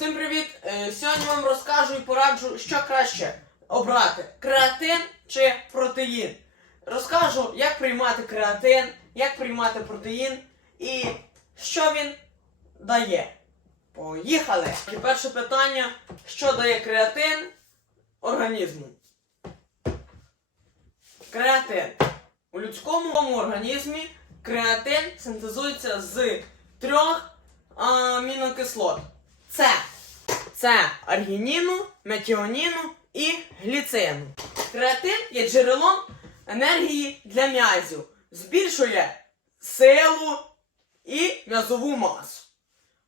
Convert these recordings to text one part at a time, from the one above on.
Всім привіт! Е, Сьогодні вам розкажу і пораджу, що краще обрати креатин чи протеїн. Розкажу, як приймати креатин, як приймати протеїн і що він дає. Поїхали! І перше питання: що дає креатин організму? Креатин. У людському організмі креатин синтезується з трьох амінокислот. Це, це аргініну, метіоніну і гліцину. Креатин є джерелом енергії для м'язів, збільшує силу і м'язову масу.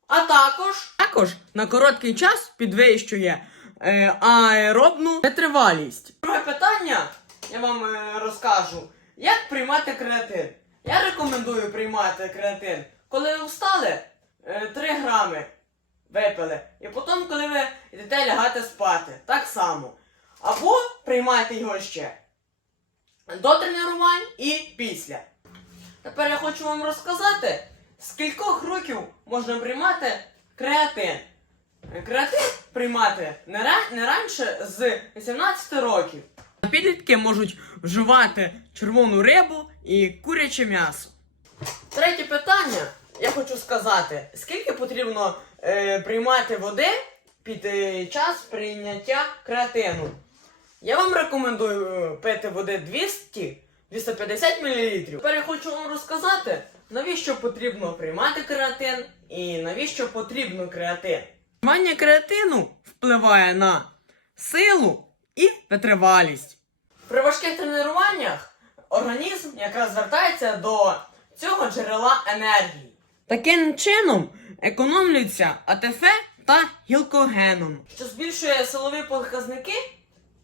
А також, також на короткий час підвищує е, аеробну витривалість. Друге питання я вам е, розкажу, як приймати креатин. Я рекомендую приймати креатин, коли встали е, 3 грами випили. І потім, коли ви йдете лягати спати, так само. Або приймайте його ще до тренувань і після. Тепер я хочу вам розказати, з кількох років можна приймати креатин. Креатин приймати не, ра- не раніше з 18 років. Підлітки можуть вживати червону рибу і куряче м'ясо. Третє питання. Я хочу сказати, скільки потрібно е, приймати води під е, час прийняття креатину? Я вам рекомендую е, пити води 200-250 мл. Тепер я хочу вам розказати, навіщо потрібно приймати креатин і навіщо потрібно креатин. Приймання креатину впливає на силу і витривалість. При важких тренуваннях організм якраз звертається до цього джерела енергії. Таким чином економлюється АТФ та гілкогеном, що збільшує силові показники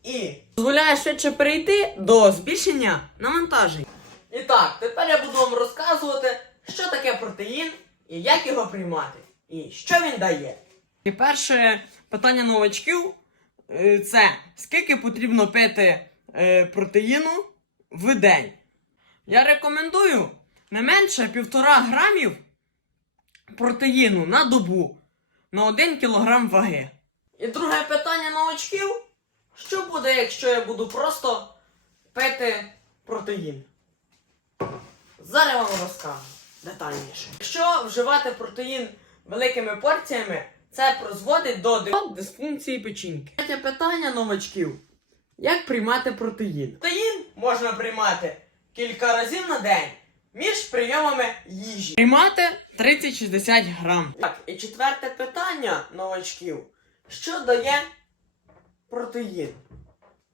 і дозволяє швидше перейти до збільшення навантажень. І так, тепер я буду вам розказувати, що таке протеїн і як його приймати, і що він дає. І перше питання новачків е, це скільки потрібно пити е, протеїну в день. Я рекомендую не менше півтора грамів протеїну на добу на 1 кілограм ваги. І друге питання новачків. Що буде, якщо я буду просто пити протеїн? Зараз я вам розкажу детальніше. Якщо вживати протеїн великими порціями, це призводить до дисфункції печінки. Третє питання новачків. Як приймати протеїн? Протеїн можна приймати кілька разів на день між прийомами їжі. Приймати 30-60 грам. Так, і четверте питання новачків. Що дає протеїн?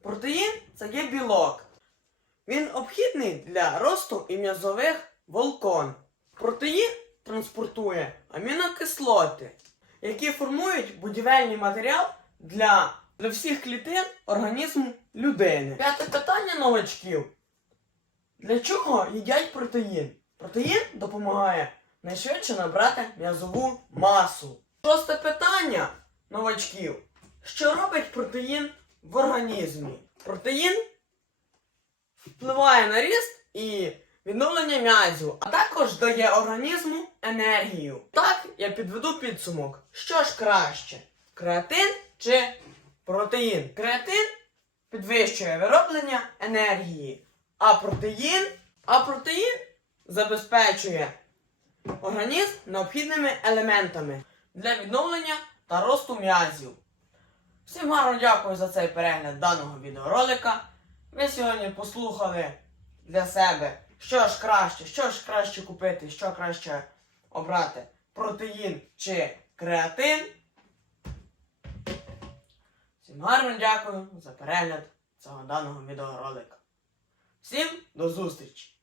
Протеїн це є білок. Він обхідний для росту і м'язових волкон. Протеїн транспортує амінокислоти, які формують будівельний матеріал для, для всіх клітин організму людини. П'яте питання новачків. Для чого їдять протеїн? Протеїн допомагає найшвидше набрати м'язову масу. Шосте питання новачків. Що робить протеїн в організмі? Протеїн впливає на ріст і відновлення м'язів, а також дає організму енергію. Так я підведу підсумок. Що ж краще? Креатин чи протеїн? Креатин підвищує вироблення енергії, а протеїн, а протеїн забезпечує організм необхідними елементами для відновлення та росту м'язів. Всім гарно дякую за цей перегляд даного відеоролика. Ви сьогодні послухали для себе, що ж краще, що ж краще купити, що краще обрати протеїн чи креатин. Всім гарно дякую за перегляд цього даного відеоролика. Всім до зустрічі!